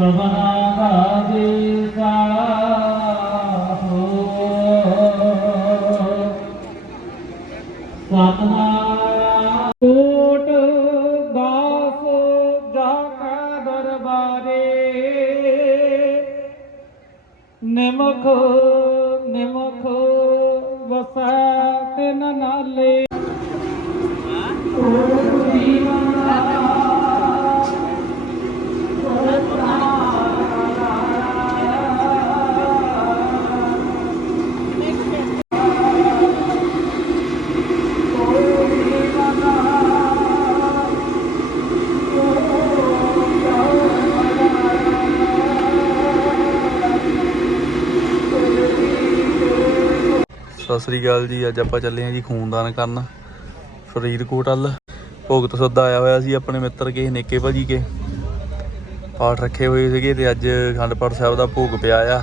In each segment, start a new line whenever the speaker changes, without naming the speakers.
ਸਭਨਾ
ਸ੍ਰੀ ਅਕਾਲ ਜੀ, ਅੱਜ ਆਪਾਂ ਚੱਲੇ ਹਾਂ ਜੀ ਖੂਨਦਾਨ ਕਰਨ, ਫਰੀਦਕੋਟ ਵੱਲ। ਭੁਗਤ ਸੱਦਾ ਆਇਆ ਹੋਇਆ ਸੀ ਆਪਣੇ ਮਿੱਤਰ ਕੇ, ਨੇਕੇ ਭਾਜੀ ਕੇ। ਪਾਠ ਰੱਖੇ ਹੋਏ ਸੀਗੇ ਤੇ ਅੱਜ ਅਖੰਡ ਪਾਠ ਸਾਹਿਬ ਦਾ ਭੋਗ ਪਿਆ ਆ।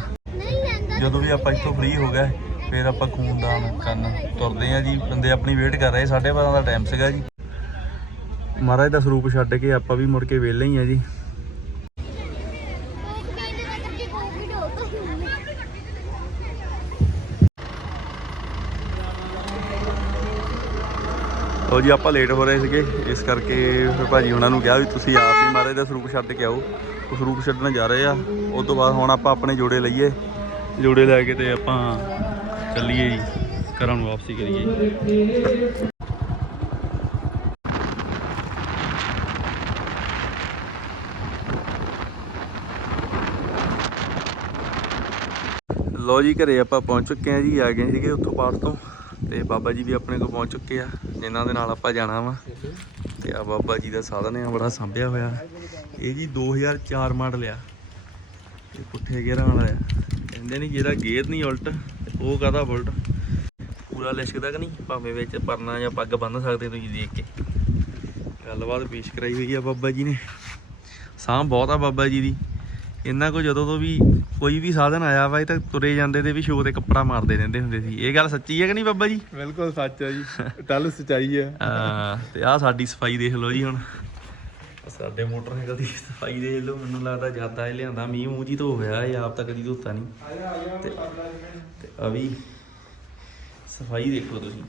ਜਦੋਂ ਵੀ ਆਪਾਂ ਇੱਥੋਂ ਫ੍ਰੀ ਹੋ ਗਏ, ਫਿਰ ਆਪਾਂ ਖੂਨਦਾਨ ਕਰਨ ਤੁਰਦੇ ਆ ਜੀ। ਬੰਦੇ ਆਪਣੀ ਵੇਟ ਕਰ ਰਹੇ 12:30 ਦਾ ਟਾਈਮ ਸੀਗਾ ਜੀ। ਮਹਾਰਾਜ ਦਾ ਸਰੂਪ ਛੱਡ ਕੇ ਆਪਾਂ ਵੀ ਮੁੜ ਕੇ ਵਿਹਲੇ ਹੀ ਆ ਜੀ। ਉਹ ਜੀ, ਆਪਾਂ ਲੇਟ ਹੋ ਰਹੇ ਸੀਗੇ, ਇਸ ਕਰਕੇ ਫਿਰ ਭਾਜੀ ਉਹਨਾਂ ਨੂੰ ਕਿਹਾ ਵੀ ਤੁਸੀਂ ਆਪ ਹੀ ਮਹਾਰਾਜ ਦਾ ਸਰੂਪ ਛੱਡ ਕੇ ਆਓ। ਉਹ ਸਰੂਪ ਛੱਡਣ ਜਾ ਰਹੇ ਆ। ਉਸ ਤੋਂ ਬਾਅਦ ਹੁਣ ਆਪਾਂ ਆਪਣੇ ਜੋੜੇ ਲਈਏ। ਜੋੜੇ ਲੈ ਕੇ ਤੇ ਆਪਾਂ ਚੱਲੀਏ ਜੀ, ਘਰਾਂ ਨੂੰ ਵਾਪਸੀ ਕਰੀਏ। ਲੋ ਜੀ, ਘਰੇ ਆਪਾਂ ਪਹੁੰਚ ਚੁੱਕੇ ਆ ਜੀ, ਆ ਗਏ ਸੀਗੇ ਉੱਥੋਂ ਪਾਠ ਤੋਂ। ਤੇ ਬਾਬਾ ਜੀ ਵੀ ਆਪਣੇ ਕੋਲ ਪਹੁੰਚ ਚੁੱਕੇ ਆ, ਜਿਨ੍ਹਾਂ ਦੇ ਨਾਲ ਆਪਾਂ ਜਾਣਾ ਵਾ। ਤੇ ਆ ਬਾਬਾ ਜੀ ਦਾ ਸਾਧਨ ਆ, ਬੜਾ ਸਾਂਭਿਆ ਹੋਇਆ। ਇਹ ਜੀ 2004 ਮਾਡਲ ਆ। ਇਹ ਪੁੱਠੇ ਗੇਰਾਂ ਵਾਲਾ ਆ। ਕਹਿੰਦੇ ਨਹੀਂ ਜਿਹੜਾ ਗੇਅਰ ਨਹੀਂ ਉਲਟ, ਉਹ ਕਾਹਦਾ ਉਲਟ ਪੂਰਾ ਲਿਸ਼ਕਦਾ ਕਿ ਨਹੀਂ? ਭਾਵੇਂ ਵਿੱਚ ਪਰਨਾ ਜਾਂ ਪੱਗ ਬੰਨ ਸਕਦੇ ਤੁਸੀਂ ਦੇਖ ਕੇ। ਗੱਲਬਾਤ ਪੇਸ਼ ਕਰਾਈ ਹੋਈ ਆ ਬਾਬਾ ਜੀ ਨੇ। ਸਾਹ ਬਹੁਤ ਆ ਬਾਬਾ ਜੀ ਦੀ। ਇਹਨਾਂ ਕੋ ਜਦੋਂ ਤੋਂ ਵੀ ਕੋਈ ਵੀ ਸਾਧਨ ਆਇਆ ਵਾ ਇਹ ਤਾਂ ਤੁਰੇ ਜਾਂਦੇ ਤੇ ਵੀ ਸ਼ੋਅ ਤੇ ਕੱਪੜਾ ਮਾਰਦੇ ਰਹਿੰਦੇ ਹੁੰਦੇ ਸੀ। ਇਹ ਗੱਲ ਸੱਚੀ ਹੈ ਕਿ ਨਹੀਂ ਬਾਬਾ ਜੀ?
ਬਿਲਕੁਲ ਸੱਚ ਹੈ ਜੀ। ਟੱਲ ਸਚਾਈ ਹੈ।
ਅਹ ਤੇ ਆਹ ਸਾਡੀ ਸਫ਼ਾਈ ਦੇਖ ਲਓ ਜੀ ਹੁਣ। ਸਾਡੇ ਮੋਟਰਸਾਈਕਲ ਦੀ ਸਫ਼ਾਈ ਦੇਖ ਲਓ ਮੈਨੂੰ ਲੱਗਦਾ ਜ਼ਿਆਦਾ ਇਹ ਲਿਆਂਦਾ। ਮੀਂਹ ਮੂੰਹ ਜੀ ਤੋਂ ਹੋਇਆ ਇਹ ਆਪ ਤਾਂ ਕਦੀ ਧੋਤਾ ਨਹੀਂ। ਤੇ ਆ ਵੀ ਸਫ਼ਾਈ ਦੇਖੋ ਤੁਸੀਂ।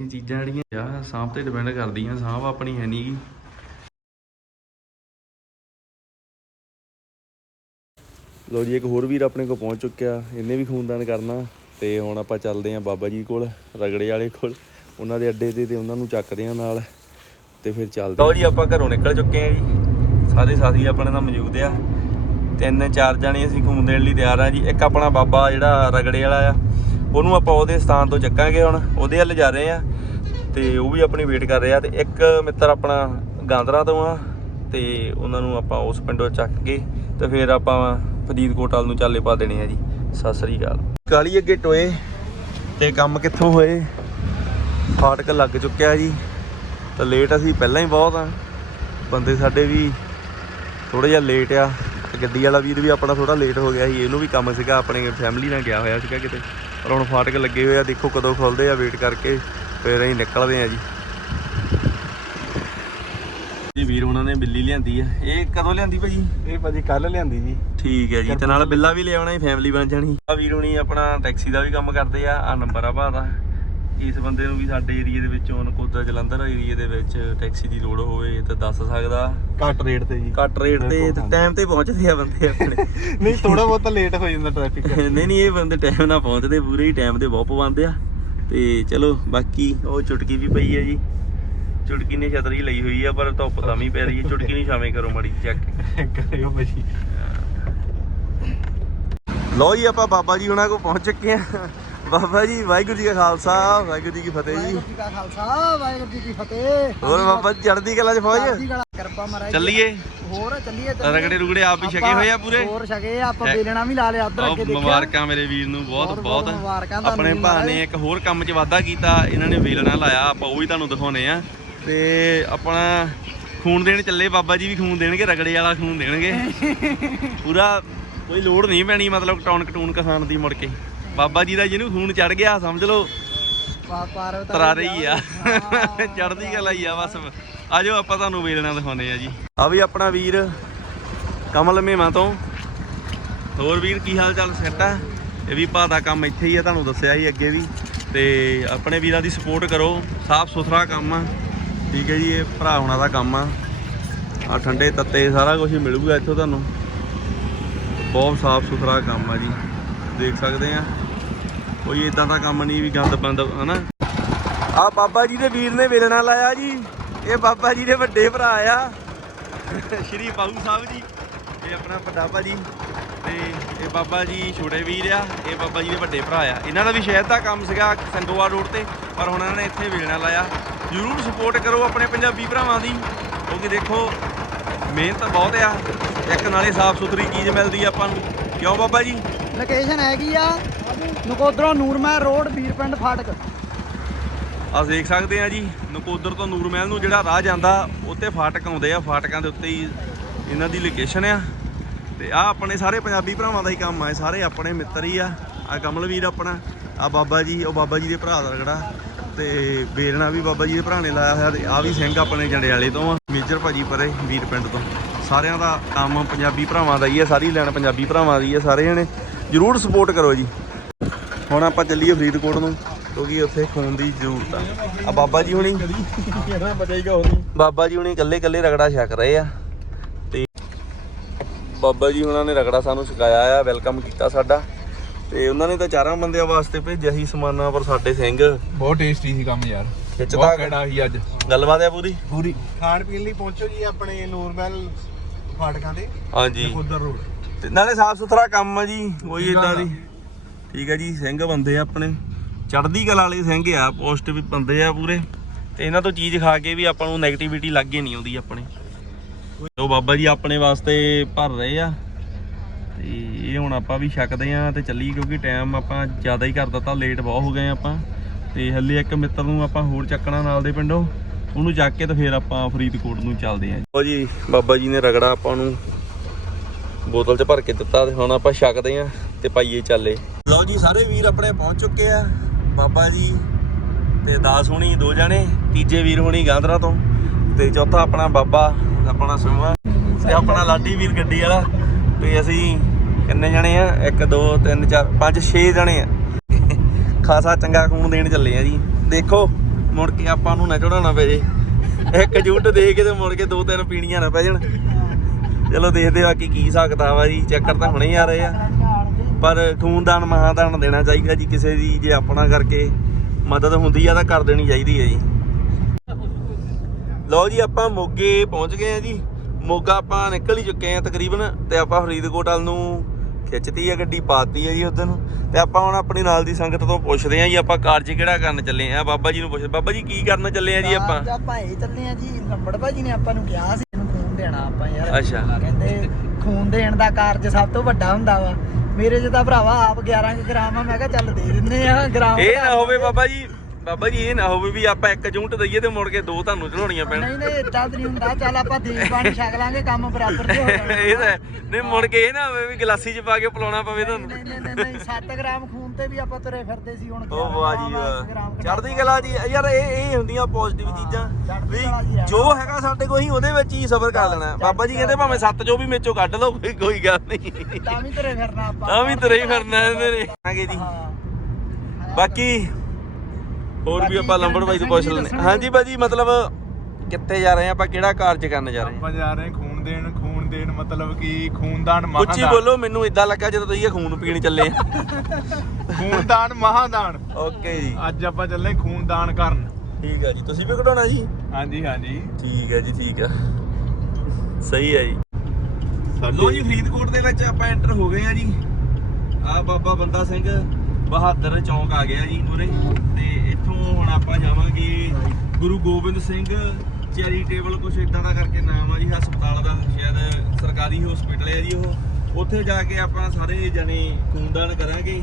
ਇਹ ਚੀਜ਼ਾਂ ਜਿਹੜੀਆਂ ਆ ਸਾਂਭ ਤੇ ਡਿਪੈਂਡ ਕਰਦੀਆਂ ਸਾਂਭ ਆਪਣੀ ਹੈ ਨਹੀਂ ਲੋ ਜੀ, ਇੱਕ ਹੋਰ ਵੀਰ ਆਪਣੇ ਕੋਲ ਪਹੁੰਚ ਚੁੱਕਿਆ। ਇਹਨੇ ਵੀ ਖੂਨਦਾਨ ਕਰਨਾ। ਤੇ ਹੁਣ ਆਪਾਂ ਚੱਲਦੇ ਆਂ ਬਾਬਾ ਜੀ ਕੋਲ, ਰਗੜੇ ਵਾਲੇ ਕੋਲ। ਉਹਨਾਂ ਦੇ ਅੱਡੇ ਤੇ ਤੇ ਉਹਨਾਂ ਨੂੰ ਚੱਕਦੇ ਆਂ ਨਾਲ। ਤੇ ਫਿਰ ਚੱਲਦੇ ਲੋ ਜੀ, ਆਪਾਂ ਘਰੋਂ ਨਿਕਲ ਚੁੱਕੇ ਆਂ ਜੀ। ਸਾਰੇ ਸਾਥੀ ਆਪਣੇ ਨਾਲ ਮੌਜੂਦ ਆ। ਤਿੰਨ, ਚਾਰ ਜਣੇ ਅਸੀਂ ਖੂਨ ਦੇਣ ਲਈ ਤਿਆਰ ਆ ਜੀ। ਇੱਕ ਆਪਣਾ ਬਾਬਾ ਜਿਹੜਾ ਰਗੜੇ ਵਾਲਾ ਆ, ਉਹਨੂੰ ਆਪਾਂ ਉਹਦੇ ਸਥਾਨ ਤੋਂ ਚੱਕਾਂਗੇ ਹੁਣ। ਉਹਦੇ ਵੱਲ ਜਾ ਰਹੇ ਆ। ਤੇ ਉਹ ਵੀ ਆਪਣੀ ਵੇਟ ਕਰ ਰਿਹਾ। ਤੇ ਇੱਕ ਮਿੱਤਰ ਆਪਣਾ ਗਾਂਦਰਾ ਤੋਂ ਆ। ਤੇ ਉਹਨਾਂ ਨੂੰ ਆਪਾਂ ਉਸ ਪਿੰਡੋਂ ਚੱਕ ਕੇ ਤੇ ਫਿਰ ਆਪਾਂ ਫਰੀਦਕੋਟ ਵੱਲ ਨੂੰ ਚਾਲੇ ਪਾ ਦੇਣੇ ਆ ਜੀ। ਸਤਿ ਸ੍ਰੀ ਅਕਾਲ। ਕਾਲੀ ਅੱਗੇ ਟੋਏ ਤੇ ਕੰਮ ਕਿੱਥੋਂ ਹੋਏ? ਫਾਟਕ ਲੱਗ ਚੁੱਕਿਆ ਜੀ। ਤਾਂ ਲੇਟ ਅਸੀਂ ਪਹਿਲਾਂ ਹੀ ਬਹੁਤ ਆ। ਬੰਦੇ ਸਾਡੇ ਵੀ ਥੋੜਾ ਜਿਹਾ ਲੇਟ ਆ। ਗੱਡੀ ਵਾਲਾ ਵੀਰ ਵੀ ਆਪਣਾ ਥੋੜਾ ਲੇਟ ਹੋ ਗਿਆ ਸੀ। ਇਹਨੂੰ ਵੀ ਕੰਮ ਸੀਗਾ, ਆਪਣੇ ਫੈਮਿਲੀ ਨਾਲ ਗਿਆ ਹੋਇਆ ਸੀਗਾ ਕਿਤੇ। ਪਰ ਹੁਣ ਫਾਟਕ ਲੱਗੇ ਹੋਏ ਆ। ਦੇਖੋ ਕਦੋਂ ਖੁੱਲਦੇ ਆ ਵੇਟ ਕਰਕੇ ਫਿਰ ਅਸੀਂ ਨਿਕਲਦੇ ਆ ਜੀ। ਜੀ ਵੀਰ ਉਹਨਾਂ ਨੇ ਬਿੱਲੀ ਲਿਆਂਦੀ ਆ। ਇਹ ਕਦੋਂ ਲਿਆਂਦੀ ਭਾਜੀ?
ਇਹ ਭਾਜੀ ਕੱਲ ਲਿਆਂਦੀ ਜੀ।
ਠੀਕ ਹੈ ਜੀ ਤੇ ਨਾਲ ਬਿੱਲਾ ਵੀ ਲਿਆਉਣਾ ਹੀ ਫੈਮਿਲੀ ਬਣ ਜਾਣੀ। ਆ ਵੀਰ ਹੁਣੀ ਆਪਣਾ ਟੈਕਸੀ ਦਾ ਵੀ ਕੰਮ ਕਰਦੇ ਆ ਆ ਨੰਬਰ ਆ ਭਾ ਦਾ। ਇਸ ਬੰਦੇ ਨੂੰ ਵੀ ਸਾਡੇ ਏਰੀਆ ਦੇ ਵਿੱਚੋਂ ਨਕੋਦਰ ਜਲੰਧਰ ਏਰੀਆ ਦੇ ਵਿੱਚ ਟੈਕਸੀ ਦੀ ਲੋੜ ਹੋਵੇ ਤਾਂ ਦੱਸ ਸਕਦਾ।
ਘੱਟ ਰੇਟ ਤੇ ਜੀ।
ਘੱਟ ਰੇਟ ਤੇ ਤੇ ਟਾਈਮ ਤੇ ਪਹੁੰਚਦੇ ਆ ਬੰਦੇ ਆਪਣੇ।
ਨਹੀਂ ਥੋੜਾ ਬਹੁਤ ਲੇਟ ਹੋ ਜਾਂਦਾ ਟ੍ਰੈਫਿਕ
ਨਹੀਂ ਨਹੀਂ ਇਹ ਬੰਦੇ ਟਾਈਮ ਨਾਲ ਪਹੁੰਚਦੇ ਪੂਰੇ ਹੀ ਟਾਈਮ ਤੇ ਬਹੁਤ ਪਵਾਉਂਦੇ ਆ। ਤੇ ਚਲੋ ਬਾਕੀ ਉਹ ਚੁਟਕੀ ਵੀ ਪਈ ਹੈ ਜੀ। ਚੁਟਕੀ ਨੇ ਛਤਰੀ ਲਈ ਹੋਈ ਆ ਪਰ ਧੁੱਪ ਤਾਂ ਵੀ ਪੈ ਰਹੀ ਹੈ। ਚੁਟਕੀ ਨਹੀਂ ਛਾਵੇਂ ਕਰੋ ਮੜੀ ਚੱਕ
ਕਰਿਓ ਭਾਜੀ।
ਲੋ ਜੀ ਆਪਾਂ ਬਾਬਾ ਜੀ ਉਹਨਾਂ ਕੋਲ ਪਹੁੰਚ ਚੁੱਕੇ ਆ ਬਾਬਾ ਜੀ ਵਾਹਿਗੁਰੂ ਜੀ ਕਾ ਖਾਲਸਾ ਵਾਹਿਗੁਰੂ ਜੀ ਕੀ ਫਤਿਹ ਜੀ।
ਜੀ ਕਾ ਖਾਲਸਾ ਵਾਹਿਗੁਰੂ ਜੀ ਕੀ ਫਤਿਹ।
ਹੋਰ ਬਾਬਾ ਜੀ ਚੜ੍ਹਦੀ ਕਲਾ ਚ
ਜੀ
ਫੌਜ
ਕਾ ਕਿਰਪਾ ਮਹਾਰਾਜ
ਚੱਲੀਏ।
ਹੋਰ ਚੱਲੀਏ
ਰਗੜੇ ਰੁਗੜੇ ਆਪ ਵੀ ਛਕੇ ਹੋਏ ਆ ਪੂਰੇ?
ਹੋਰ ਛਕੇ ਆ, ਆਪਾਂ ਬੇਲਣਾ ਵੀ ਲਾ ਲਿਆ ਉਧਰ ਅੱਗੇ ਦੇਖਿਆ।
ਮੁਬਾਰਕਾਂ ਮੇਰੇ ਵੀਰ ਨੂੰ ਬਹੁਤ
ਬਹੁਤ-
ਆਪਣੇ
ਵੀ
ਭਾ
ਮਹਾਰਾਜ।
ਨੇ ਇੱਕ ਹੋਰ ਕੰਮ 'ਚ ਵਾਧਾ ਕੀਤਾ ਇਹਨਾਂ ਨੇ ਵੇਲਣਾ ਲਾਇਆ ਆਪਾਂ ਉਹ ਵੀ ਤੁਹਾਨੂੰ ਦਿਖਾਉਨੇ ਆ। ਤੇ ਆਪਣਾ ਖੂਨ ਦੇਣ ਚੱਲੇ ਬਾਬਾ ਜੀ ਵੀ ਖੂਨ ਦੇਣਗੇ ਰਗੜੇ ਵਾਲਾ ਖੂਨ ਦੇਣਗੇ। ਪੂਰਾ ਕੋਈ ਲੋੜ ਨਹੀਂ ਪੈਣੀ ਮਤਲਬ ਟੌਨਕ ਟੂਨਕ ਖਾਣ ਦੀ ਮੁੜ ਕੇ। ਬਾਬਾ ਜੀ ਦਾ ਜਿਹਨੂੰ ਖੂਨ ਚੜ ਗਿਆ ਸਮਝ ਲਓ। ਤਰਾ ਰਹੀ ਆ। ਚੜਦੀ ਗੱਲ ਆਈ ਆ ਬਸ। ਆਜੋ ਆਪਾਂ ਤੁਹਾਨੂੰ ਵੇਲਣਾ ਦਿਖਾਉਨੇ ਆ ਜੀ। ਆ ਵੀ ਆਪਣਾ ਵੀਰ ਕਮਲ ਮੇਵਾ ਤੋਂ। ਹੋਰ ਵੀਰ ਕੀ ਹਾਲ ਚਾਲ ਸੈੱਟ ਆ? ਇਹ ਵੀ ਭਾ ਦਾ ਕੰਮ ਇੱਥੇ ਹੀ ਆ ਤੁਹਾਨੂੰ ਦੱਸਿਆ ਸੀ ਅੱਗੇ ਵੀ। ਤੇ ਆਪਣੇ ਵੀਰਾਂ ਦੀ ਸਪੋਰਟ ਕਰੋ। ਸਾਫ਼ ਸੁਥਰਾ ਕੰਮ ਆ। ਠੀਕ ਹੈ ਜੀ ਇਹ ਭਰਾ ਹੁਣਾਂ ਦਾ ਕੰਮ ਆ। ਆ ਠੰਡੇ ਤੱਤੇ ਸਾਰਾ ਕੁਝ ਮਿਲੂਗਾ ਇੱਥੋਂ ਤੁਹਾਨੂੰ। ਬਹੁਤ ਸਾਫ਼ ਸੁਥਰਾ ਕੰਮ ਆ ਜੀ। ਦੇਖ ਸਕਦੇ ਆ। ਕੋਈ ਇਦਾਂ ਦਾ ਕੰਮ ਨਹੀਂ ਵੀ ਗੰਦ ਬੰਦ ਹਨਾ? ਆ ਬਾਬਾ ਜੀ ਦੇ ਵੀਰ ਨੇ ਵੇਲਣਾ ਲਾਇਆ ਜੀ। ਇਹ ਬਾਬਾ ਜੀ ਦੇ ਵੱਡੇ ਭਰਾ ਆ। ਸ਼੍ਰੀ ਬਾਹੂ ਸਾਹਿਬ ਜੀ। ਇਹ ਆਪਣਾ ਵੱਡਾ ਭਾਜੀ ਤੇ ਇਹ ਬਾਬਾ ਜੀ ਛੋਟੇ ਵੀਰ ਆ। ਇਹ ਬਾਬਾ ਜੀ ਦੇ ਵੱਡੇ ਭਰਾ ਆ। ਇਹਨਾਂ ਦਾ ਵੀ ਸ਼ਹਿਰ ਦਾ ਕੰਮ ਸੀਗਾ ਸੰਗੋਆ ਰੋਡ ਤੇ, ਪਰ ਹੁਣ ਇਹਨਾਂ ਨੇ ਇੱਥੇ ਵੇਲਣਾ ਲਾਇਆ। ਜਰੂਰ ਸਪੋਰਟ ਕਰੋ ਆਪਣੇ ਪੰਜਾਬੀ ਭਰਾਵਾਂ ਦੀ। ਕਿਉਂਕਿ ਦੇਖੋ, ਮਿਹਨਤ ਬਹੁਤ ਆ। ਇੱਕ ਨਾਲੇ ਸਾਫ਼ ਸੁਥਰੀ ਚੀਜ਼ ਮਿਲਦੀ ਆ ਆਪਾਂ ਨੂੰ। ਕਿਉਂ ਬਾਬਾ ਜੀ?
ਲੋਕੇਸ਼ਨ ਹੈਗੀ ਆ ਨਕੋਦਰੋਂ ਨੂਰਮਹਿਰ ਰੋਡ ਵੀਰਪਿੰਡ ਫਾਟਕ।
ਆ ਦੇਖ ਸਕਦੇ ਆ ਜੀ ਨਕੋਦਰ ਤੋਂ ਨੂਰਮਹਿਲ ਨੂੰ ਜਿਹੜਾ ਰਾਹ ਜਾਂਦਾ ਉੱਤੇ ਫਾਟਕ ਆਉਂਦੇ ਆ। ਫਾਟਕਾਂ ਦੇ ਉੱਤੇ ਹੀ ਇਹਨਾਂ ਦੀ ਲੋਕੇਸ਼ਨ ਆ। ਤੇ ਆ ਆਪਣੇ ਸਾਰੇ ਪੰਜਾਬੀ ਭਰਾਵਾਂ ਦਾ ਹੀ ਕੰਮ ਆ ਇਹ ਸਾਰੇ ਆਪਣੇ ਮਿੱਤਰ ਹੀ ਆ। ਆ ਕਮਲ ਵੀਰ ਆਪਣਾ ਆ ਬਾਬਾ ਜੀ ਉਹ ਬਾਬਾ ਜੀ ਦੇ ਭਰਾ ਦਾ ਰਗੜਾ ਤੇ ਬੇਲਣਾ ਵੀ ਬਾਬਾ ਜੀ ਦੇ ਭਰਾ ਨੇ ਲਾਇਆ ਹੋਇਆ ਤੇ ਆ ਵੀ ਸਿੰਘ ਆਪਣੇ ਜੰਡਿਆਲੇ ਤੋਂ ਆ ਮੇਜਰ ਭਾਜੀ ਪਰੇ ਵੀਰ ਪਿੰਡ ਤੋਂ। ਸਾਰਿਆਂ ਦਾ ਕੰਮ ਪੰਜਾਬੀ ਭਰਾਵਾਂ ਦਾ ਹੀ ਆ ਸਾਰੀ ਲੈਣ ਪੰਜਾਬੀ ਭਰਾਵਾਂ ਦੀ ਆ ਸਾਰੇ ਜਣੇ। ਜਰੂਰ ਸਪੋਰਟ ਕਰੋ ਜੀ। ਹੁਣ ਆਪਾਂ ਚੱਲੀਏ ਫਰੀਦਕੋਟ ਨੂੰ ਕਿਉਂਕਿ ਉੱਥੇ ਖੂਨ ਦੀ ਜ਼ਰੂਰਤ ਆ। ਆ ਬਾਬਾ ਜੀ ਹੁਣੀ। ਬਾਬਾ ਜੀ ਹੁਣੀ ਇਕੱਲੇ ਇਕੱਲੇ ਰਗੜਾ ਛਕ ਰਹੇ ਆ। ਤੇ ਬਾਬਾ ਜੀ ਹੁਣਾਂ ਨੇ ਰਗੜਾ ਸਾਨੂੰ ਸਿਖਾਇਆ ਆ ਵੈਲਕਮ ਕੀਤਾ ਸਾਡਾ। ਤੇ ਉਹਨਾਂ ਨੇ ਤਾਂ ਚਾਰਾਂ ਬੰਦਿਆਂ ਵਾਸਤੇ ਭੇਜਿਆ ਸੀ ਸਮਾਨਾਂ ਪਰ ਸਾਡੇ ਸਿੰਘ।
ਬਹੁਤ ਟੇਸਟੀ ਸੀ ਕੰਮ ਯਾਰ।
ਖਿੱਚਦਾ
ਕਿਹੜਾ ਸੀ ਅੱਜ।
ਗੱਲਬਾਤ ਆ ਪੂਰੀ?
ਪੂਰੀ। ਖਾਣ ਪੀਣ ਲਈ ਪਹੁੰਚੋ ਜੀ ਆਪਣੇ ਨੂਰਮਹਿਲ ਫਾਟਕਾਂ ਤੇ
ਹਾਂਜੀ।
ਉਧਰ ਰੋਡ।
ਤੇ ਨਾਲੇ ਸਾਫ਼ ਸੁਥਰਾ ਕੰਮ ਆ ਜੀ ਕੋਈ ਇਦਾਂ ਦੀ। ਠੀਕ ਹੈ ਜੀ ਸਿੰਘ ਬੰਦੇ ਆ ਆਪਣੇ। ਚੜ੍ਹਦੀ ਕਲਾ ਵਾਲੇ ਸਿੰਘ ਆ ਪੋਜ਼ਿਟਿਵ ਬੰਦੇ ਆ ਪੂਰੇ। ਤੇ ਇਹਨਾਂ ਤੋਂ ਚੀਜ਼ ਖਾ ਕੇ ਵੀ ਆਪਾਂ ਨੂੰ 네ਗੇਟਿਵਿਟੀ ਲੱਗੇ ਨਹੀਂ ਆਉਂਦੀ ਆਪਣੇ। ਉਹ ਬਾਬਾ ਜੀ ਆਪਣੇ ਵਾਸਤੇ ਭਰ ਰਹੇ ਆ। ਤੇ ਇਹ ਹੁਣ ਆਪਾਂ ਵੀ ਛਕਦੇ ਆ ਤੇ ਚੱਲੀ ਕਿਉਂਕਿ ਟਾਈਮ ਆਪਾਂ ਜ਼ਿਆਦਾ ਹੀ ਕਰ ਦਿੱਤਾ ਲੇਟ ਬਹੁਤ ਹੋ ਗਏ ਆਪਾਂ। ਤੇ ਹੱਲੇ ਇੱਕ ਮਿੱਤਰ ਨੂੰ ਆਪਾਂ ਹੋਰ ਚੱਕਣਾ ਨਾਲ ਦੇ ਪਿੰਡੋਂ। ਉਹਨੂੰ ਚੱਕ ਕੇ ਤੇ ਫਿਰ ਆਪਾਂ ਫਰੀਦਕੋਟ ਨੂੰ ਚੱਲਦੇ ਆਂ। ਉਹ ਜੀ, ਬਾਬਾ ਜੀ ਨੇ ਰਗੜਾ ਆਪਾਂ ਨੂੰ ਬੋਤਲ 'ਚ ਭਰ ਕੇ ਦਿੱਤਾ ਤੇ ਹੁਣ ਆਪਾਂ ਛਕਦੇ ਆਂ ਤੇ ਪਾਈਏ ਚੱਲੇ। ਲਓ ਜੀ, ਸਾਰੇ ਵੀਰ ਆਪਣੇ ਪਹੁੰਚ ਚੁੱਕੇ ਆ। ਬਾਬਾ ਜੀ ਤੇ ਦਾਸ ਹੁਣੀ ਦੋ ਜਣੇ, ਤੀਜੇ ਵੀਰ ਹੁਣੀ ਗਾਂਦਰਾ ਤੋਂ ਤੇ ਚੌਥਾ ਆਪਣਾ ਬਾਬਾ, ਆਪਣਾ ਸੁਮਾ ਤੇ ਆਪਣਾ ਲਾਡੀ ਵੀਰ ਗੱਡੀ ਵਾਲਾ। ਤੇ ਅਸੀਂ ਕਿੰਨੇ ਜਣੇ ਆ? 1 2 3 4 5 6 ਜਣੇ ਆ। ਖਾਸਾ ਚੰਗਾ ਖੂਨ ਦੇਣ ਚੱਲੇ ਆ ਜੀ। ਦੇਖੋ ਮੁੜ ਕੇ ਆਪਾਂ ਨੂੰ ਨਾ ਚੜਾਉਣਾ ਪਏ। ਜੇ ਇੱਕ ਜੂਟ ਦੇ ਕੇ ਤੇ ਮੁੜ ਕੇ ਦੋ ਤਿੰਨ ਪੀਣੀਆਂ ਨਾ ਪੈ ਜਾਣ। ਚਲੋ ਦੇਖਦੇ ਆ ਕਿ ਕੀ ਸਕਦਾ ਵਾ ਜੀ, ਚੱਕਰ ਤਾਂ ਹੁਣੇ ਆ ਰਹੇ ਆ। ਪਰ ਖੂਨਦਾਨ, ਮਹਾਦਾਨ ਦੇਣਾ ਚਾਹੀਦਾ ਜੀ ਕਿਸੇ ਦੀ, ਜੇ ਆਪਣਾ ਕਰਕੇ ਮਦਦ ਹੁੰਦੀ ਆ ਤਾਂ ਕਰ ਦੇਣੀ ਚਾਹੀਦੀ ਹੈ ਜੀ। ਲਓ ਜੀ, ਆਪਾਂ ਮੋਗੇ ਪਹੁੰਚ ਗਏ ਆ ਜੀ। ਮੋਗਾ ਆਪਾਂ ਨਿਕਲ ਹੀ ਚੁੱਕੇ ਆ ਤਕਰੀਬਨ ਤੇ ਆਪਾਂ ਫਰੀਦਕੋਟ ਵੱਲ ਨੂੰ ਖਿੱਚਤੀ ਆ ਗੱਡੀ ਪਾਤੀ ਆ ਜੀ ਉਧਰ ਨੂੰ। ਤੇ ਆਪਾਂ ਹੁਣ ਆਪਣੀ ਨਾਲ ਦੀ ਸੰਗਤ ਤੋਂ ਪੁੱਛਦੇ ਆ ਜੀ ਆਪਾਂ ਕਾਰ 'ਚ ਕਿਹੜਾ ਕਰਨ ਚੱਲੇ ਆ? ਬਾਬਾ ਜੀ ਨੂੰ ਪੁੱਛ ਬਾਬਾ ਜੀ ਕੀ ਕਰਨ ਚੱਲੇ ਆ ਜੀ ਆਪਾਂ?
ਇਹ ਚੱਲੇ ਆ ਜੀ ਲੰਬੜ ਭਾਜੀ ਨੇ ਆਪਾਂ ਨੂੰ ਕਿਹਾ ਸੀ ਇਹਨੂੰ ਖੂਨ ਦੇਣਾ ਆਪਾਂ ਯਾਰ।
ਅੱਛਾ।
ਕਹਿੰਦੇ ਖੂਨ ਦੇਣ ਦਾ ਕਾਰਜ ਸਭ ਤੋਂ ਵੱਡਾ ਹੁੰਦਾ ਵਾ। ਮੇਰੇ ਜਿਹਾ ਭਰਾਵਾ ਆਪ 11 ਕੁ ਗ੍ਰਾਮ ਆ ਮੈਂ ਕਿਹਾ ਚੱਲ ਦੇ ਦਿੰਨੇ ਆ ਗ੍ਰਾਮ
ਇਹ ਨਾ ਹੋਵੇ। ਬਾਬਾ ਜੀ ਬਾਬਾ ਜੀ ਇਹ ਨਾ ਹੋਵੇ ਵੀ ਆਪਾਂ ਇੱਕ ਜੂੰਟ ਦਈਏ ਤੇ ਮੁੜ ਕੇ ਦੋ ਤੁਹਾਨੂੰ ਚੜਾਉਣੀਆਂ ਪੈਣ।
ਨਹੀਂ ਨਹੀਂ ਤਾਂ ਨਹੀਂ ਹੁੰਦਾ। ਚੱਲ ਆਪਾਂ ਦੇਵ ਪਾਣੀ ਛਕ ਲਾਂਗੇ ਕੰਮ ਬਰਾਬਰ ਤੇ ਹੋ ਜਾਣਾ
ਇਹ ਤਾਂ। ਨਹੀਂ ਮੁੜ ਕੇ ਇਹ ਨਾ ਹੋਵੇ ਵੀ ਗਲਾਸੀ 'ਚ ਪਾ ਕੇ ਪਿਲਾਉਣਾ ਪਵੇ ਤੁਹਾਨੂੰ।
ਨਹੀਂ ਨਹੀਂ ਨਹੀਂ ਨਹੀਂ 7 ਗ੍ਰਾਮ ਖੂਨ ਤੇ ਵੀ ਆਪਾਂ ਤੁਰੇ ਫਿਰਦੇ ਸੀ ਹੁਣ।
ਉਹ ਵਾਹ ਜੀ ਚੜ੍ਹਦੀ ਕਲਾ ਜੀ। ਯਾਰ ਇਹ ਇਹ ਹੁੰਦੀਆਂ ਪੋਜ਼ਿਟਿਵ ਚੀਜ਼ਾਂ। ਵੀ
ਜੀ
ਹੈਗਾ ਸਾਡੇ ਕੋਲ ਹੀ ਉਹਦੇ ਵਿੱਚ ਹੀ ਸਬਰ ਕਰ ਲੈਣਾ। ਬਾਬਾ ਜੀ ਕਹਿੰਦੇ ਭਾਵੇਂ ਸੱਤ ਜੋ ਵੀ ਮੇਚੋਂ ਕੱਢ ਲਓ ਕੋਈ ਕੋਈ ਗੱਲ ਨਹੀਂ।
ਤਾਂ ਵੀ ਤੁਰੇ ਫਿਰਨਾ ਆਪਾਂ।
ਤਾਂ ਵੀ ਤੁਰੇ ਹੀ ਫਿਰਨਾ ਇਹਦੇ ਨੇ। ਆਗੇ ਜੀ ਬਾਕੀ ਹੋਰ ਵੀ ਆਪਾਂ ਲੰਬੜ ਬਾਈ ਤੋਂ ਪੁੱਛ ਲੈਂਦੇ। ਹਾਂਜੀ ਬਾਜੀ ਮਤਲਬ ਕਿੱਥੇ ਜਾ ਰਹੇ ਆ ਆਪਾਂ ਕਿਹੜਾ ਕਾਰਜ ਕਰਨ ਜਾ ਰਹੇ
ਆਪਾਂ ਜਾ ਰਹੇ ਖੂਨ ਦੇਣ ਖੂਨ ਦੇਣ ਮਤਲਬ ਕਿ ਖੂਨਦਾਨ
ਆ ਉੱਚੀ
ਮਹਾਦਾਨ
ਬੋਲੋ ਮੈਨੂੰ ਇਦਾਂ ਲੱਗਾ ਜਦੋਂ ਤੁਸੀਂ ਇਹ ਖੂਨ ਪੀਣ ਚੱਲੇ ਆ।
ਖੂਨਦਾਨ ਮਹਾਦਾਨ।
ਓਕੇ ਜੀ।
ਅੱਜ ਆਪਾਂ ਚੱਲੇ ਖੂਨਦਾਨ ਕਰਨ।
ਠੀਕ ਹੈ ਜੀ ਤੁਸੀਂ ਵੀ ਕਢਾਉਣਾ ਜੀ?
ਹਾਂਜੀ ਹਾਂਜੀ।
ਠੀਕ ਹੈ ਜੀ ਠੀਕ ਹੈ ਸਹੀ ਹੈ ਜੀ। ਲੋ ਜੀ ਫਰੀਦਕੋਟ ਦੇ ਵਿੱਚ ਆਪਾਂ ਐਂਟਰ ਹੋ ਗਏ ਆ ਜੀ। ਆ ਬਾਬਾ ਬੰਦਾ ਸਿੰਘ। ਬਹਾਦਰ ਚੌਂਕ ਆ ਗਿਆ ਜੀ ਉਰੇ ਤੇ ਇੱਥੋਂ ਹੁਣ ਆਪਾਂ ਜਾਵਾਂਗੇ ਗੁਰੂ ਗੋਬਿੰਦ ਸਿੰਘ ਚੈਰੀਟੇਬਲ, ਕੁਛ ਇਦਾਂ ਦਾ ਕਰਕੇ ਨਾਮ ਆ ਜੀ, ਹਸਪਤਾਲ ਦਾ, ਸ਼ਾਇਦ ਸਰਕਾਰੀ ਹਸਪੀਟਲ ਹੈ ਜੀ ਉਹ। ਉੱਥੇ ਜਾ ਕੇ ਆਪਾਂ ਸਾਰੇ ਜਣੇ ਖੂਨਦਾਨ ਕਰਾਂਗੇ।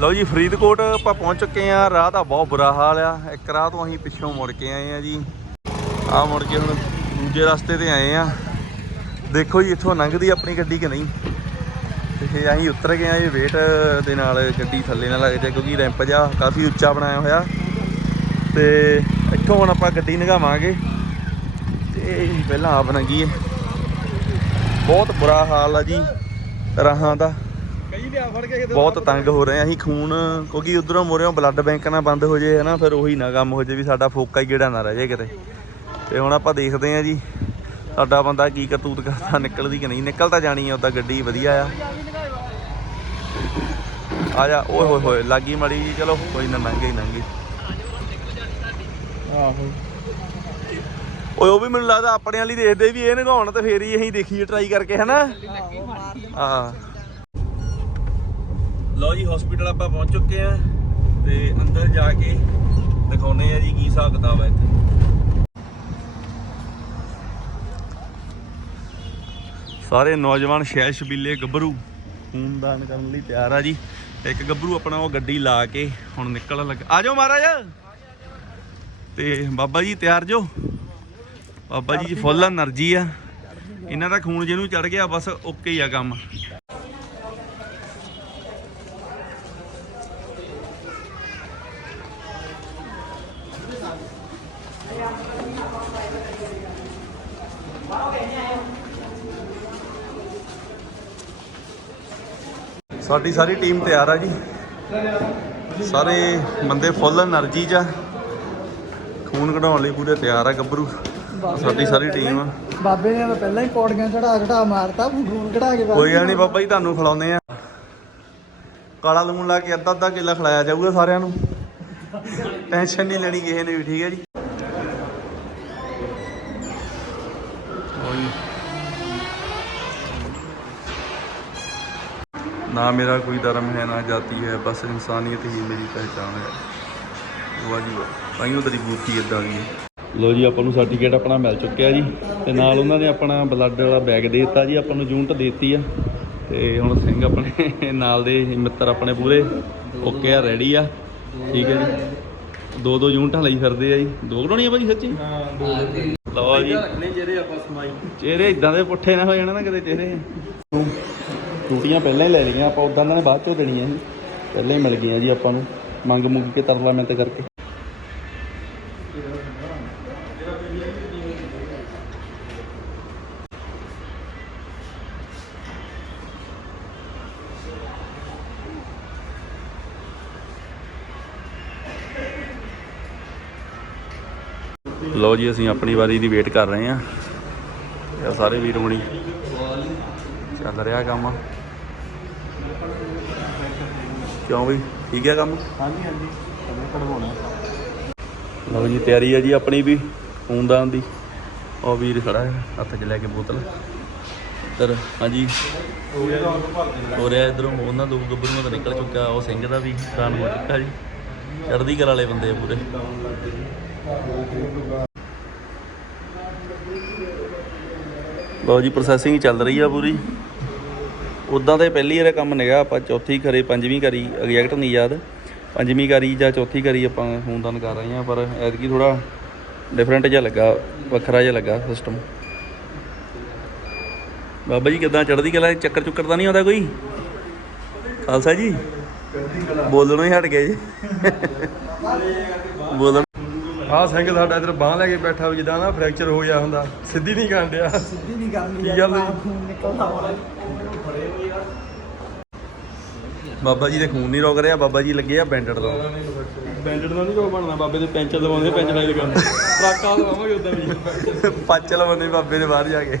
ਲਓ ਜੀ, ਫਰੀਦਕੋਟ ਆਪਾਂ ਪਹੁੰਚ ਚੁੱਕੇ ਆ ਰਾਹ ਦਾ ਬਹੁਤ ਬੁਰਾ ਹਾਲ ਆ। ਇੱਕ ਰਾਹ ਤੋਂ ਅਸੀਂ ਪਿੱਛੋਂ ਮੁੜ ਕੇ ਆਏ ਆ ਜੀ। ਆ ਮੁੜ ਕੇ ਹੁਣ ਦੂਜੇ ਰਸਤੇ ਤੇ ਆਏ ਆ ਦੇਖੋ ਜੀ, ਇੱਥੋਂ ਲੰਘਦੀ ਆਪਣੀ ਗੱਡੀ ਕਿ ਨਹੀਂ? ਤੇ ਅਸੀਂ ਉਤਰ ਗਏ ਆ ਇਹ ਵੇਟ ਦੇ ਨਾਲ ਗੱਡੀ ਥੱਲੇ ਨਾ ਲੱਗ ਜਾਏ, ਕਿਉਂਕਿ ਰੈਂਪ ਜਾ ਕਾਫੀ ਉੱਚਾ ਬਣਾਇਆ ਹੋਇਆ। ਤੇ ਇੱਥੋਂ ਹੁਣ ਆਪਾਂ ਗੱਡੀ ਨਗਾਵਾਂਗੇ। ਤੇ ਪਹਿਲਾਂ ਆਪ ਨੰਗੀਏ ਬਹੁਤ ਬੁਰਾ ਹਾਲ ਆ ਜੀ, ਰਾਹਾਂ ਦਾ। ਬਹੁਤ ਤੰਗ ਹੋ ਰਹੇ ਆ ਅਸੀਂ, ਖੂਨ, ਕਿਉਂਕਿ ਉਧਰੋਂ ਮੋਰਿਓਂ ਬਲੱਡ ਬੈਂਕ ਨਾ ਬੰਦ ਹੋ ਜੇ ਹਨਾ, ਫਿਰ ਉਹੀ ਨਾ ਕੰਮ ਹੋ ਜੇ ਵੀ ਸਾਡਾ ਫੋਕਾ ਹੀ ਗੇੜਾ ਨਾ ਰਹਿ ਜੇ ਕਿਤੇ। ਤੇ ਹੁਣ ਆਪਾਂ ਦੇਖਦੇ ਆ ਜੀ ਸਾਡਾ ਬੰਦਾ ਕੀ ਕਰਤੂਤ ਕਰਦਾ ਨਿਕਲਦੀ ਕਿ ਨਹੀਂ? ਨਿਕਲ ਤਾਂ ਜਾਣੀ ਆ ਉਦਾਂ ਗੱਡੀ ਵਧੀਆ ਆ। ਆ ਜਾ ਓਏ ਹੋਏ ਹੋਏ ਲੱਗੀ ਮੜੀ ਜੀ ਚਲੋ ਕੋਈ ਨਾ ਲੰਘੇ ਹੀ ਲੰਘੇ
ਆਹੋ।
ਓਏ ਉਹ ਵੀ ਮੈਨੂੰ ਲੱਗਦਾ ਆਪਣੇ ਵਾਲੀ ਦੇਖਦੇ ਵੀ ਇਹ ਨਗਾਉਣ ਤੇ ਫੇਰ ਹੀ ਅਸੀਂ ਦੇਖੀਏ ਟਰਾਈ ਕਰਕੇ ਹਨਾ? ਹਾਂ। ਲਓ ਜੀ ਹਸਪੀਟਲ ਆਪਾਂ ਪਹੁੰਚ ਚੁੱਕੇ ਆ ਤੇ ਅੰਦਰ ਜਾ ਕੇ ਦਿਖਾਉਨੇ ਆ ਜੀ ਕੀ ਹਿਸਾਬ ਕਿਤਾਬ ਹੈ ਇੱਥੇ। ਸਾਰੇ ਨੌਜਵਾਨ ਸ਼ਹਿਰ ਸ਼ਬੀਲੇ ਗੱਭਰੂ ਖੂਨਦਾਨ ਕਰਨ ਲਈ ਤਿਆਰ ਆ ਜੀ। ਇੱਕ ਗੱਭਰੂ ਆਪਣਾ ਉਹ ਗੱਡੀ ਲਾ ਕੇ ਹੁਣ ਨਿਕਲਣ ਲੱਗ। ਆ ਜਾਓ ਮਹਾਰਾਜ। ਤੇ ਬਾਬਾ ਜੀ ਤਿਆਰ ਜੋ। ਬਾਬਾ ਜੀ ਫੁੱਲ એનર્ਜੀ ਆ। ਇਹਨਾਂ ਦਾ ਖੂਨ ਜਿਹਨੂੰ ਚੜ ਗਿਆ ਬਸ ਓਕੇ ਹੀ ਆ ਕੰਮ। ਸਾਡੀ ਸਾਰੀ ਟੀਮ ਤਿਆਰ ਆ ਜੀ। ਸਾਰੇ ਬੰਦੇ ਫੁੱਲ એનર્ਜੀ ਜਾ ਖੂਨ ਕਢਾਉਣ ਲਈ ਪੂਰੇ ਤਿਆਰ ਆ ਗੱਭਰੂ। ਸਾਡੀ ਸਾਰੀ ਟੀਮ ਆ।
ਬਾਬੇ ਨੇ ਤਾਂ ਪਹਿਲਾਂ ਹੀ ਪੌੜੀਆਂ ਚੜਾ ਚੜਾ ਮਾਰਤਾ ਖੂਨ ਕਢਾ ਕੇ
ਕੋਈ ਗੱਲ ਨਹੀਂ ਬਾਬਾ ਜੀ ਤੁਹਾਨੂੰ ਖਿਲਾਉਂਦੇ ਆ। ਕਾਲਾ ਲੂਣ ਲਾ ਕੇ ਅੱਧਾ ਅੱਧਾ ਕਿੱਲਾ ਖਿਲਾਇਆ ਜਾਊਗਾ ਸਾਰਿਆਂ ਨੂੰ। ਟੈਨਸ਼ਨ ਨਹੀਂ ਲੈਣੀ ਕਿਸੇ ਨੇ ਵੀ ਠੀਕ ਹੈ ਜੀ। ਨਾ ਮੇਰਾ ਕੋਈ ਧਰਮ ਹੈ ਨਾ ਜਾਤੀ ਹੈ ਬਸ ਇਨਸਾਨੀਅਤ ਹੀ ਮੇਰੀ ਪਹਿਚਾਨ ਹੈ। ਵਾਹ ਜੀ ਵਾਹ। ਤਾਈਓ ਤੇਰੀ ਬੂਥੀ ਇਦਾਂ ਦੀ ਹੈ। ਲੋ ਜੀ ਆਪਾਂ ਨੂੰ ਸਰਟੀਫਿਕੇਟ ਆਪਣਾ ਮਿਲ ਚੁੱਕਿਆ ਜੀ। ਤੇ ਨਾਲ ਉਹਨਾਂ ਨੇ ਆਪਣਾ ਬਲੱਡ ਵਾਲਾ ਬੈਗ ਦੇ ਦਿੱਤਾ ਜੀ ਆਪਾਂ ਨੂੰ ਯੂਨਿਟ ਦੇਤੀ ਆ। ਤੇ ਹੁਣ ਸਿੰਘ ਆਪਣੇ ਨਾਲ ਦੇ ਮਿੱਤਰ ਆਪਣੇ ਪੂਰੇ ਓਕੇ ਆ ਰੈਡੀ ਆ। ਠੀਕ ਹੈ ਜੀ। ਦੋ ਦੋ ਯੂਨਿਟਾਂ ਲਈ ਫਿਰਦੇ ਆ ਜੀ। ਦੋ ਕਢਾਉਣੀਆਂ ਭਾਜੀ ਸੱਚੀ?
ਹਾਂ ਦੋ।
ਲਓ ਜੀ।
ਰੱਖਣੇ ਜਿਹੜੇ ਆਪਾਂ ਸਮਾਈ।
ਚਿਹਰੇ ਇਦਾਂ ਦੇ ਪੁੱਠੇ ਨਾ ਹੋ ਜਾਣ ਨਾ ਕਿਤੇ ਚਿਹਰੇ। ਟੂਟੀਆਂ ਪਹਿਲਾਂ ਹੀ ਲੈ ਲਈਆਂ, ਆਪਾਂ ਉਦਾਂ ਨੇ ਬਾਅਦ ਚੋਂ ਦੇਣੀਆਂ ਜੀ ਪਹਿਲਾਂ ਹੀ ਮਿਲ ਗਈਆਂ ਜੀ ਆਪਾਂ ਨੂੰ, ਮੰਗ ਮੁੰਗ ਕੇ ਤਰਲਾ ਮਿੰਤ ਕਰਕੇ। ਲਓ ਜੀ, ਅਸੀਂ ਆਪਣੀ ਵਾਰੀ ਦੀ ਵੇਟ ਕਰ ਰਹੇ ਹਾਂ। ਇਹ ਸਾਰੇ ਵੀਰ ਹੋਣੀ। ਚੱਲ ਰਿਹਾ ਕੰਮ। ਕਿਉਂ ਵੀ ਠੀਕ ਹੈ ਕੰਮ?
ਹਾਂਜੀ ਹਾਂਜੀ। ਸਮੇਂ ਕਢਵਾਉਣਾ।
ਲਓ ਜੀ ਤਿਆਰੀ ਹੈ ਜੀ ਆਪਣੀ ਵੀ ਖੂਨਦਾਨ ਦੀ। ਉਹ ਵੀਰ ਖੜਾ ਹੈ ਹੱਥ 'ਚ ਲੈ ਕੇ ਬੋਤਲ। ਇੱਧਰ ਹਾਂਜੀ। ਹੋ ਰਿਹਾ ਇਧਰੋਂ ਉਹਨਾਂ ਦੋ ਗੱਭਰੂਆਂ ਦਾ ਨਿਕਲ ਚੁੱਕਾ ਉਹ ਸਿੰਘ ਦਾ ਵੀ ਦਾਨ ਹੋ ਚੁੱਕਾ ਜੀ। ਚੜ੍ਹਦੀ ਕਲਾ ਵਾਲੇ ਬੰਦੇ ਆ ਪੂਰੇ। ਲਓ ਜੀ ਪ੍ਰੋਸੈਸਿੰਗ ਚੱਲ ਰਹੀ ਆ ਪੂਰੀ। ਉਦਾਂ ਤੇ ਪਹਿਲੀ ਵਾਰ ਕੰਮ ਨਿਗਾ ਆਪਾਂ ਚੌਥੀ ਕਰੀ ਪੰਜਵੀਂ ਕਰੀ ਐਗਜ਼ੈਕਟ ਨਹੀਂ ਯਾਦ। ਪੰਜਵੀਂ ਕਰੀ ਜਾਂ ਚੌਥੀ ਕਰੀ ਆਪਾਂ ਖੂਨਦਾਨ ਕਰ ਰਹੇ ਹਾਂ ਪਰ ਐਤਕੀ ਥੋੜਾ ਡਿਫਰੈਂਟ ਜਿਹਾ ਲੱਗਾ ਵੱਖਰਾ ਜਿਹਾ ਲੱਗਾ ਸਿਸਟਮ ਬਾਬਾ ਜੀ ਕਿਦਾਂ ਚੜ੍ਹਦੀ ਕਲਾ ਚੱਕਰ ਚੁੱਕਰ ਤਾਂ ਨਹੀਂ ਆਉਂਦਾ ਕੋਈ? ਖਾਲਸਾ ਜੀ? ਬੋਲਣੋਂ ਹੀ ਹਟ ਗਏ ਜੀ। ਬੋਲਣ
ਆਹ ਸਿੰਘ ਸਾਡਾ ਇਧਰ ਬਾਹ ਲੈ ਕੇ ਬੈਠਾ ਜਿੱਦਾਂ ਨਾ ਫ੍ਰੈਕਚਰ ਹੋ ਗਿਆ ਹੁੰਦਾ ਸਿੱਧੀ ਨਹੀਂ ਕਰਨ ਡਿਆ।
ਸਿੱਧੀ ਨਹੀਂ ਗੱਲ
ਕੀ ਗੱਲ?
ਖੂਨ ਨਿਕਲਦਾ ਵਾ
ਬਾਬਾ ਜੀ ਦੇ ਖੂਨ ਨਹੀਂ ਰੁਕ ਰਿਹਾ ਬਾਬਾ ਜੀ ਲੱਗੇ ਆ ਬੈਂਡਡ ਤੋਂ।
ਬੈਂਡਡ ਦਾ ਨਹੀਂ ਕੋ ਬਣਨਾ ਬਾਬੇ ਦੇ ਪੈਂਚਰ ਦਵਾਉਂਦੇ ਪੈਂਚਰ ਲਾਈ ਲਗਾਉਂਦੇ ਟਰੱਕਾਂ ਦਵਾਵਾਂਗੇ ਉਦਾਂ ਵੀ।
ਪੰਜ ਲਵਾਉਂਦੇ ਬਾਬੇ ਦੇ ਬਾਹਰ ਜਾ ਕੇ।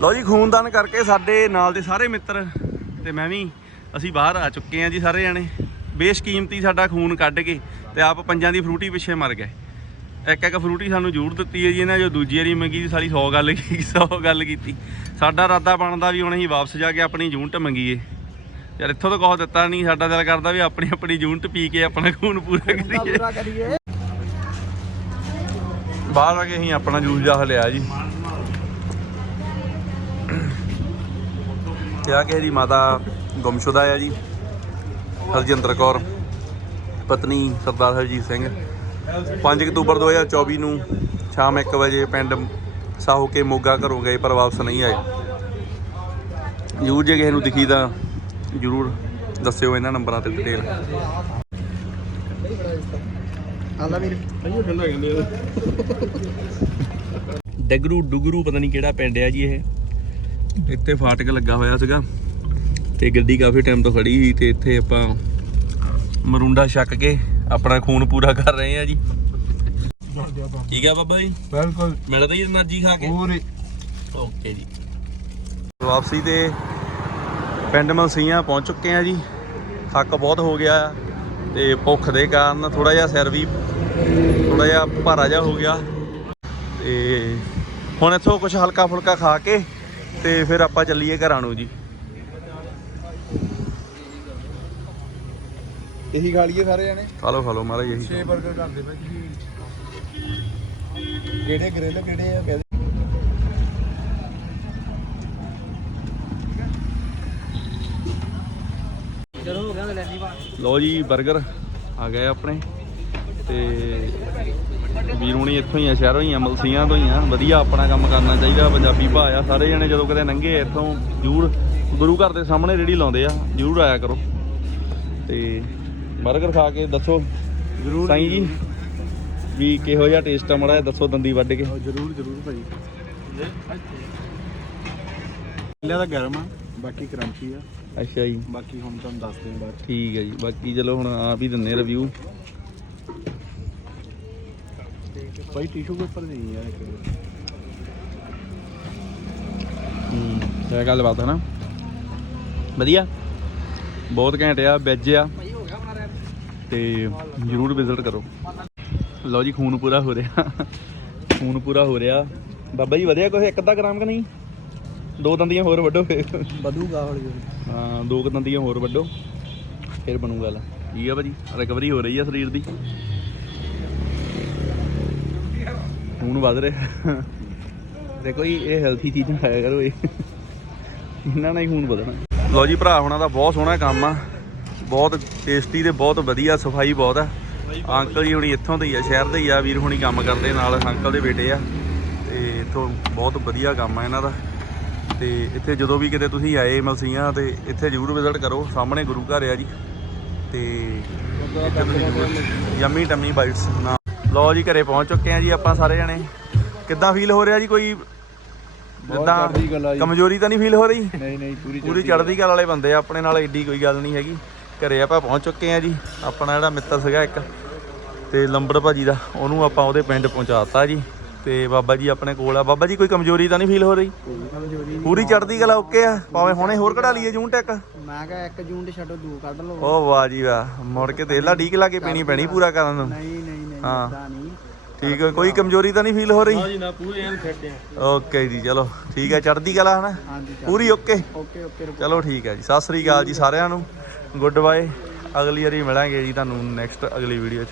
ਲਓ ਜੀ ਖੂਨਦਾਨ ਕਰਕੇ ਸਾਡੇ ਨਾਲ ਦੇ ਸਾਰੇ ਮਿੱਤਰ ਤੇ ਮੈਂ ਵੀ ਅਸੀਂ ਬਾਹਰ ਆ ਚੁੱਕੇ ਹਾਂ ਜੀ ਸਾਰੇ ਜਾਣੇ। ਬੇਸ਼ਕੀਮਤੀ ਸਾਡਾ ਖੂਨ ਕੱਢ ਕੇ ਤੇ ਆਪ ਪੰਜਾਂ ਦੀ ਫਰੂਟੀ ਪਿੱਛੇ ਮਰ ਗਏ। ਇੱਕ ਇੱਕ ਫਰੂਟੀ ਸਾਨੂੰ ਜ਼ਰੂਰ ਦਿੱਤੀ ਹੈ ਜੀ ਇਹਨਾਂ ਜੋ ਦੂਜੀ ਵਾਰੀ ਮੰਗੀ ਸੀ ਸਾਲੀ 100 ਗੱਲ ਕੀ 100 ਗੱਲ ਕੀਤੀ। ਸਾਡਾ ਇਰਾਦਾ ਬਣਦਾ ਵੀ ਹੁਣ ਅਸੀਂ ਵਾਪਸ ਜਾ ਕੇ ਆਪਣੀ ਯੂਨਿਟ ਮੰਗੀਏ। ਯਾਰ ਇੱਥੋਂ ਤਾਂ ਕੁਛ ਦਿੱਤਾ ਨਹੀਂ ਸਾਡਾ ਦਿਲ ਕਰਦਾ ਵੀ ਆਪਣੀ ਆਪਣੀ ਯੂਨਿਟ ਪੀ ਕੇ ਆਪਣਾ ਖੂਨ ਪੂਰਾ ਕਰੀਏ। ਬਾਹਰ ਆ ਕੇ ਅਸੀਂ ਆਪਣਾ ਜੂਸ ਜਾਹ ਲਿਆ ਜੀ। ਕਿਹਾ ਕਿਸੇ ਦੀ ਮਾਤਾ ਗੁੰਮਸ਼ੁਦਾ ਆ ਜੀ। ਹਰਜਿੰਦਰ ਕੌਰ ਪਤਨੀ ਸਰਦਾਰ ਹਰਜੀਤ ਸਿੰਘ। 5 ਅਕਤੂਬਰ 2024 ਨੂੰ ਸ਼ਾਮ 1 ਵਜੇ ਪਿੰਡ ਸਾਹੋ ਕੇ ਮੋਗਾ ਘਰੋਂ ਗਏ ਪਰ ਵਾਪਸ ਨਹੀਂ ਆਏ। ਜ਼ਰੂਰ ਜੇ ਕਿਸੇ ਨੂੰ ਦਿਖੀ ਤਾਂ ਜਰੂਰ ਦੱਸਿਓ ਇਹਨਾਂ ਨੰਬਰਾਂ ਤੇ ਡਿਟੇਲ
ਆਲਾ
ਡਗਰੂ ਪਤਾ ਨਹੀਂ ਕਿਹੜਾ ਪਿੰਡ ਆ ਜੀ ਇਹ। ਇੱਥੇ ਫਾਟਕ ਲੱਗਾ ਹੋਇਆ ਸੀਗਾ ਤੇ ਗੱਡੀ ਕਾਫੀ ਟਾਈਮ ਤੋਂ ਖੜੀ ਸੀ ਤੇ ਇੱਥੇ ਆਪਾਂ ਮਰੁੰਡਾ ਛੱਕ ਕੇ ਆਪਣਾ ਖੂਨ ਪੂਰਾ ਕਰ ਰਹੇ ਆ ਜੀ। ਠੀਕ ਆ ਬਾਬਾ ਜੀ?
ਬਿਲਕੁਲ।
ਮਿਲਦਾ ਜੀ એનર્ਜੀ ਖਾ ਕੇ।
ਪੂਰੀ।
ਓਕੇ ਜੀ। ਵਾਪਸੀ ਤੇ ਪਿੰਡ ਮਲਸੀਆਂ ਪਹੁੰਚ ਚੁੱਕੇ ਆ ਜੀ। ਥੱਕ ਬਹੁਤ ਹੋ ਗਿਆ ਤੇ ਭੁੱਖ ਦੇ ਕਾਰਨ ਥੋੜਾ ਜਿਹਾ ਸਿਰ ਵੀ ਥੋੜਾ ਜਿਹਾ ਭਾਰਾ ਜਿਹਾ ਹੋ ਗਿਆ। ਤੇ ਹੁਣ ਇੱਥੋਂ ਕੁਝ ਹਲਕਾ ਫੁਲਕਾ ਖਾ ਕੇ ਤੇ ਫਿਰ ਆਪਾਂ ਚੱਲੀਏ ਘਰਾਂ ਨੂੰ ਜੀ।
ਇਹੀ ਖਾ ਲਈਏ ਸਾਰੇ ਜਣੇ?
ਖਾ ਲਓ ਖਾ ਲਓ ਮਹਾਰਾਜ ਇਹੀ
6 버ਗਰ ਕਰਦੇ ਜੀ ਕਿਹੜੇ ਗ੍ਰਿਲ ਕਿਹੜੇ ਆ ਕਹਿੰਦੇ
ਜਦੋਂ ਹੋ ਗਿਆ ਤਾਂ
ਲਓ ਜੀ 버ਗਰ ਆ ਗਏ ਆਪਣੇ। ਤੇ ਵੀਰ ਹੁਣੀ ਇੱਥੋਂ ਹੀ ਆ ਸ਼ਹਿਰੋਂ ਹੀ ਆ ਮਲਸੀਆਂ ਤੋਂ ਹੀ ਆ। ਵਧੀਆ ਆਪਣਾ ਕੰਮ ਕਰਨਾ ਚਾਹੀਦਾ ਪੰਜਾਬੀ ਭਾ ਆ ਸਾਰੇ ਜਣੇ ਜਦੋਂ ਕਦੇ ਲੰਘੇ ਇੱਥੋਂ ਜ਼ਰੂਰ ਗੁਰੂ ਘਰ ਦੇ ਸਾਹਮਣੇ ਰੇੜੀ ਲਾਉਂਦੇ ਆ ਜ਼ਰੂਰ ਆਇਆ ਕਰੋ। ਤੇ 버ਗਰ ਖਾ ਕੇ ਦੱਸੋ ਜ਼ਰੂਰ ਸਾਈਂ ਜੀ ਵੀ ਕਿਹੋ ਜਿਹਾ ਟੇਸਟ ਆ ਮੜਾ ਦੱਸੋ ਦੰਦੀ ਵੱਢ ਕੇ।
ਜਰੂਰ ਜਰੂਰ ਭਾਈ। ਪਹਿਲਾਂ ਤਾਂ ਗਰਮ ਆ ਬਾਕੀ ਕਰੰਚੀ ਆ।
ਅੱਛਾ ਜੀ।
ਬਾਕੀ ਹੁਣ ਤੁਹਾਨੂੰ ਦੱਸ ਬਾਅਦ
ਠੀਕ ਹੈ ਜੀ। ਬਾਕੀ ਚਲੋ ਹੁਣ ਆਪ ਹੀ ਦਿੰਨੇ ਰਿਵਿਊ
ਭਾਈ ਟਿਸ਼ੂ ਪੇਪਰ ਨਹੀਂ ਆ ਇੱਕ।
ਹੂੰ ਇਹ ਗੱਲ ਬਾਤ ਹੈ ਨਾ। ਵਧੀਆ। ਬਹੁਤ ਘੈਂਟ ਆ ਵੈਜ ਆ। ਤੇ ਜਰੂਰ ਵਿਜ਼ਿਟ ਕਰੋ। ਲਓ ਜੀ ਖੂਨ ਪੂਰਾ ਹੋ ਰਿਹਾ। ਖੂਨ ਪੂਰਾ ਹੋ ਰਿਹਾ। ਬਾਬਾ ਜੀ ਵਧਿਆ ਕੋਈ ਇੱਕ ਅੱਧਾ ਗ੍ਰਾਮ ਕਿ ਨਹੀਂ? ਦੋ ਦੰਦੀਆਂ ਹੋਰ ਵੱਢੋ ਫਿਰ।
ਵਧੂਗਾ ਹੌਲੀ ਹੌਲੀ।
ਹਾਂ ਦੋ ਕੁ ਦੰਦੀਆਂ ਹੋਰ ਵੱਢੋ ਫਿਰ ਬਣੂ ਗੱਲ। ਠੀਕ ਆ ਭਾਜੀ? ਰਿਕਵਰੀ ਹੋ ਰਹੀ ਆ ਸਰੀਰ ਦੀ। ਖੂਨ ਵੱਧ ਰਿਹਾ। ਦੇਖੋ ਜੀ ਇਹ ਹੈਲਥੀ ਚੀਜ਼ਾਂ ਖਾਇਆ ਕਰੋ ਇਹ। ਇਹਨਾਂ ਨਾਲ ਹੀ ਖੂਨ ਵਧਣਾ। ਲਓ ਜੀ ਭਰਾ ਹੁਣਾਂ ਦਾ ਬਹੁਤ ਸੋਹਣਾ ਕੰਮ ਆ। ਬਹੁਤ ਟੇਸਟੀ ਤੇ ਬਹੁਤ ਵਧੀਆ ਸਫ਼ਾਈ ਬਹੁਤ ਆ। ਅੰਕਲ ਜੀ ਹੁਣੀ ਇੱਥੋਂ ਦੇ ਹੀ ਆ ਸ਼ਹਿਰ ਦੇ ਹੀ ਆ। ਵੀਰ ਹੁਣੀ ਕੰਮ ਕਰਦੇ ਨਾਲ ਅੰਕਲ ਦੇ ਬੇਟੇ ਆ। ਤੇ ਇੱਥੋਂ ਬਹੁਤ ਵਧੀਆ ਕੰਮ ਆ ਇਹਨਾਂ ਦਾ। ਤੇ ਇੱਥੇ ਜਦੋਂ ਵੀ ਕਿਤੇ ਤੁਸੀਂ ਆਏ ਮਲਸੀਆਂ ਤੇ ਇੱਥੇ ਜ਼ਰੂਰ ਵਿਜ਼ਿਟ ਕਰੋ। ਸਾਹਮਣੇ ਗੁਰੂ ਘਰ ਆ ਜੀ। ਤੇ ਇੱਥੇ ਤੁਸੀਂ ਯਮੀ ਟਮੀ ਬਾਈਟਸ ਨਾ ਲਓ ਜੀ ਘਰੇ ਪਹੁੰਚ ਚੁੱਕੇ ਆ ਜੀ ਆਪਾਂ ਸਾਰੇ ਜਣੇ। ਕਿੱਦਾਂ ਫੀਲ ਹੋ ਰਿਹਾ ਜੀ ਕੋਈ? ਜਿੱਦਾਂ। ਕਮਜ਼ੋਰੀ ਤਾਂ ਨਹੀਂ ਫੀਲ ਹੋ ਰਹੀ?
ਨਹੀਂ ਨਹੀਂ ਪੂਰੀ
ਪੂਰੀ ਚੜ੍ਹਦੀ ਕਲਾ। ਵਾਲੇ ਬੰਦੇ ਆ ਆਪਣੇ ਨਾਲ ਏਡੀ ਕੋਈ ਗੱਲ ਨਹੀਂ ਹੈਗੀ। ਘਰੇ ਆਪਾਂ ਪਹੁੰਚ ਚੁੱਕੇ ਆ ਜੀ। ਆਪਣਾ ਜਿਹੜਾ ਮਿੱਤਰ ਸੀਗਾ ਇੱਕ ਤੇ ਲੰਬੜ ਭਾਜੀ ਦਾ ਉਹਨੂੰ ਆਪਾਂ ਉਹਦੇ ਪਿੰਡ ਪਹੁੰਚਾਤਾ ਜੀ। ਤੇ ਬਾਬਾ ਜੀ ਆਪਣੇ ਕੋਲ ਆ। ਬਾਬਾ ਜੀ ਕੋਈ ਕਮਜ਼ੋਰੀ ਤਾਂ ਨਹੀਂ ਫੀਲ ਹੋ ਰਹੀ? ਪੂਰੀ ਚੜ੍ਹਦੀ ਕਲਾ ਓਕੇ ਆ? ਭਾਵੇਂ ਹੁਣੇ ਹੋਰ ਕਢਾ ਲਈਏ ਜੂਨ ਟੈਕ।
ਮੈਂ ਕਿਹਾ 1 ਜੂਨ ਤੇ ਛੱਡੋ ਦੋ ਕੱਢ ਲਓ।
ਓ ਵਾਹ ਜੀ ਵਾਹ। ਮੁੜ ਕੇ ਤੇਲਾ ਢੀਕ ਲਾ ਕੇ ਪੀਣੀ ਪੈਣੀ ਪੂਰਾ ਕਰਨ ਨੂੰ।
ਨਹੀਂ ਨਹੀਂ ਨਹੀਂ
ਹਾਂ।
ਏਦਾਂ ਨਹੀਂ।
ਠੀਕ ਹੈ ਕੋਈ ਕਮਜ਼ੋਰੀ ਤਾਂ ਨਹੀਂ ਫੀਲ ਹੋ ਰਹੀ?
ਹਾਂ ਜੀ ਨਾ ਪੂਰੇ ਐਨ ਫਿੱਟ ਆ।
ਓਕੇ ਜੀ ਚਲੋ ਠੀਕ ਹੈ ਚੜ੍ਹਦੀ ਕਲਾ ਹਨਾ। ਪੂਰੀ ਓਕੇ
ਓਕੇ।
ਚਲੋ ਠੀਕ ਹੈ ਜੀ ਸਤਿ ਸ੍ਰੀ ਅਕਾਲ ਜੀ ਸਾਰਿਆਂ ਨੂੰ। ਗੁੱਡ ਬਾਏ ਅਗਲੀ ਵਾਰੀ ਮਿਲਾਂਗੇ ਜੀ ਤੁਹਾਨੂੰ ਨੈਕਸਟ ਅਗਲੀ ਵੀਡੀਓ 'ਚ।